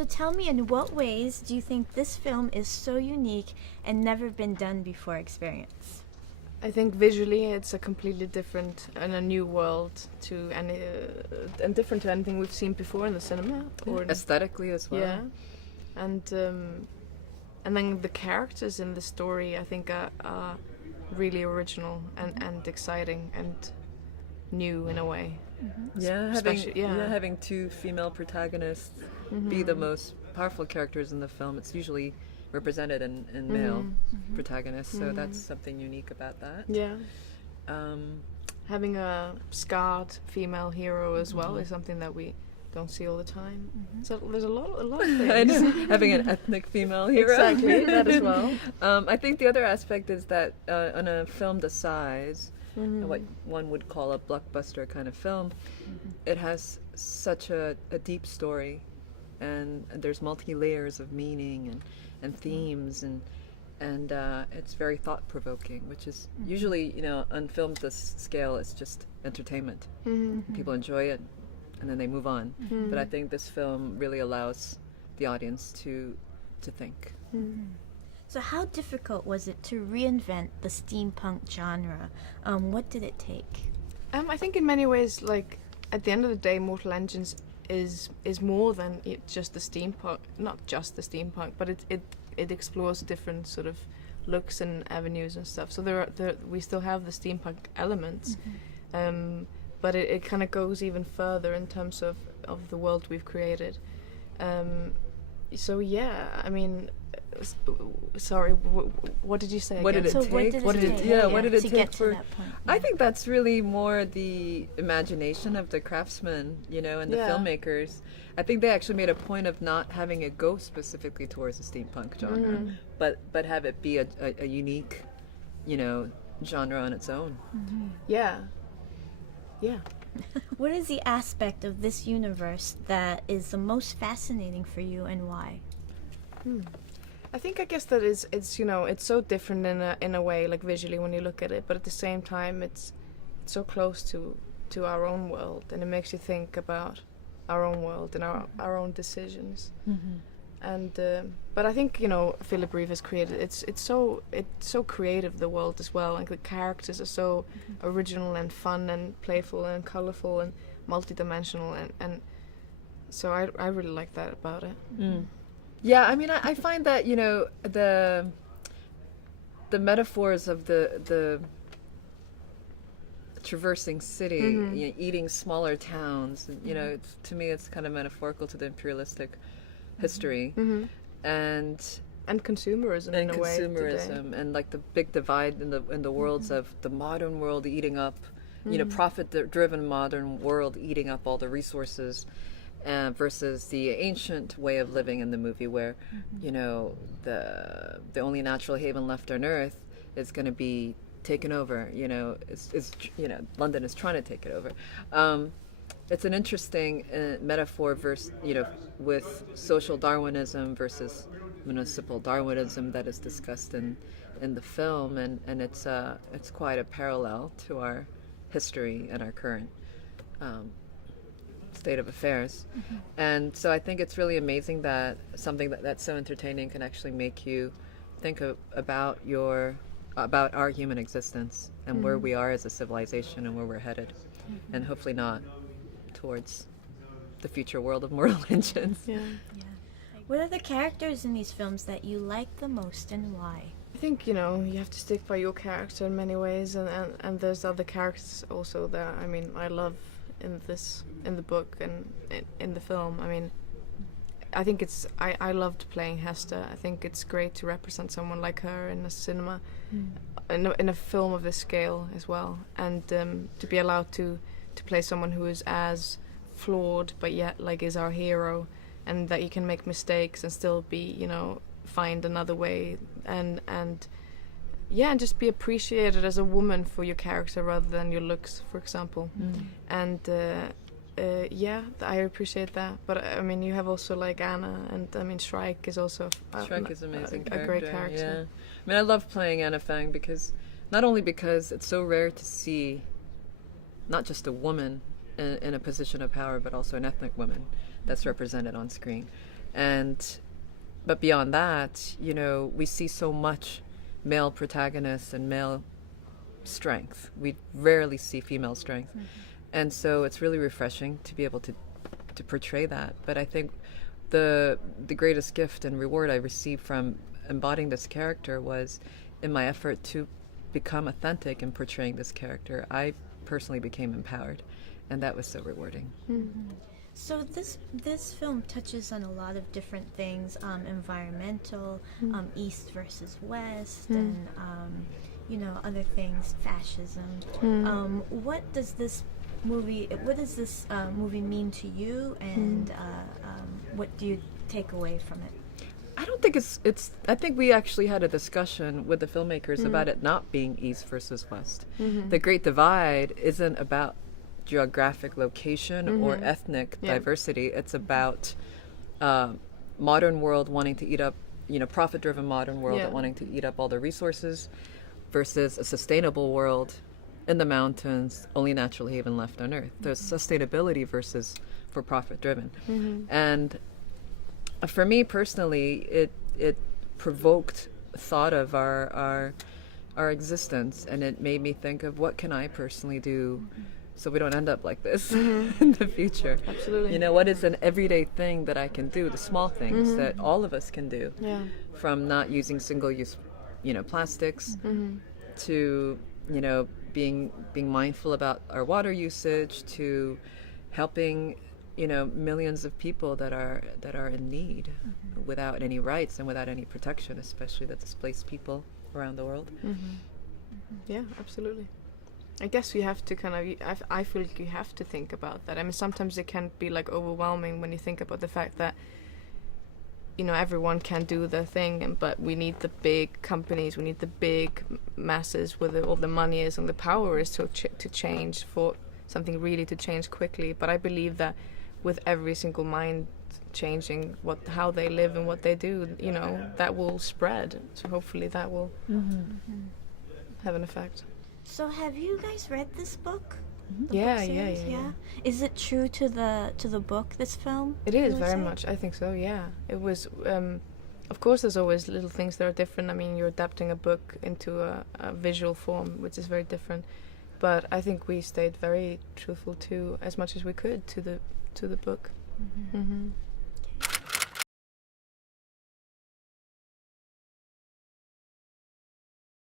So tell me, in what ways do you think this film is so unique and never been done before experience? I think visually it's a completely different and a new world to any and different to anything we've seen before in the cinema. Or aesthetically as well. Yeah, and then the characters in the story I think are really original and exciting and new in a way. Yeah, Yeah. having two female protagonists be the most powerful characters in the film. It's usually represented in male protagonists, so that's something unique about that. Yeah. Having a scarred female hero as well is something that we don't see all the time. So there's a lot of things. I know. Having an ethnic female hero. Exactly, that as well. I think the other aspect is that on a film the size, what one would call a blockbuster kind of film, it has such a deep story, and there's multi-layers of meaning and themes, and it's very thought-provoking, which is usually, on films this scale, it's just entertainment. People enjoy it, and then they move on. But I think this film really allows the audience to think. So how difficult was it to reinvent the steampunk genre? What did it take? I think in many ways, like, at the end of the day, Mortal Engines is more than just the steampunk. Not just the steampunk, but it explores different sort of looks and avenues and stuff. So we still have the steampunk elements, but it kind of goes even further in terms of the world we've created. So yeah, I mean, sorry, what did you say? What again? did it take? What did it take get for? to that point? I think that's really more the imagination of the craftsmen, and the filmmakers. I think they actually made a point of not having it go specifically towards the steampunk genre, but have it be a unique, genre on its own. Yeah. What is the aspect of this universe that is the most fascinating for you, and why? I guess that it's so different in a way, like visually when you look at it, but at the same time it's so close to our own world, and it makes you think about our own world and our own decisions. And but I think Philip Reeve has created it's so creative, the world as well, and the characters are so original and fun and playful and colorful and multidimensional, and so I really like that about it. Yeah, I mean, I find that the metaphors of the traversing city, eating smaller towns, it's, to me it's kind of metaphorical to the imperialistic history, and consumerism in a way today. And like the big divide in the worlds of the modern world eating up, profit-driven modern world eating up all the resources, versus the ancient way of living in the movie, where the only natural haven left on Earth is going to be taken over. London is trying to take it over. It's an interesting metaphor with social Darwinism versus municipal Darwinism that is discussed in the film, and it's quite a parallel to our history and our current state of affairs. And so I think it's really amazing that something that's so entertaining can actually make you think about our human existence and where we are as a civilization and where we're headed, and hopefully not towards the future world of Mortal Engines. What are the characters in these films that you like the most, and why? I think you have to stick by your character in many ways, and there's other characters also that I love in the book and in the film. I mean, I think I loved playing Hester. I think it's great to represent someone like her in a cinema, in a film of this scale as well, and to be allowed to play someone who is as flawed but yet is our hero, and that you can make mistakes and still be find another way, and just be appreciated as a woman for your character rather than your looks, for example. And I appreciate that. But I mean, you have also Anna, and I mean Shrike is also Shrike is amazing a great character. I mean, I love playing Anna Fang because it's so rare to see not just a woman in a position of power, but also an ethnic woman that's represented on screen. And but beyond that, you know, we see so much male protagonists and male strength. We rarely see female strength. And so it's really refreshing to be able to portray that. But I think the greatest gift and reward I received from embodying this character was in my effort to become authentic in portraying this character. I personally became empowered, and that was so rewarding. So this film touches on a lot of different things, environmental, East versus West, and you know, other things, fascism. What does this movie mean to you, and what do you take away from it? I don't think it's I think we actually had a discussion with the filmmakers about it not being East versus West. The Great Divide isn't about geographic location or ethnic diversity. It's about modern world wanting to eat up, you know, profit-driven modern world that wanting to eat up all the resources versus a sustainable world in the mountains, only natural haven left on Earth. There's sustainability versus for profit-driven. And for me personally, it provoked thought of our existence, and it made me think of what can I personally do so we don't end up like this in the future. Absolutely. You know, what is an everyday thing that I can do, the small things that all of us can do, from not using single-use, you know, plastics to, you know, being mindful about our water usage, to helping, you know, millions of people that are in need without any rights and without any protection, especially the displaced people around the world. Yeah, absolutely. I guess you have to kind of, I feel like you have to think about that. I mean, sometimes it can be like overwhelming when you think about the fact that, you know, everyone can do their thing, but we need the big companies, we need the big masses where all the money is and the power is to change, for something really to change quickly. But I believe that with every single mind changing how they live and what they do, you know, that will spread. So hopefully that will have an effect. So have you guys read this book? The Yeah, book yeah, series? yeah. Is it true to the book, this film? It is you would very say? much. I think so. Yeah, it was. Of course, there's always little things that are different. I mean, you're adapting a book into a visual form, which is very different. But I think we stayed very truthful to as much as we could to the book.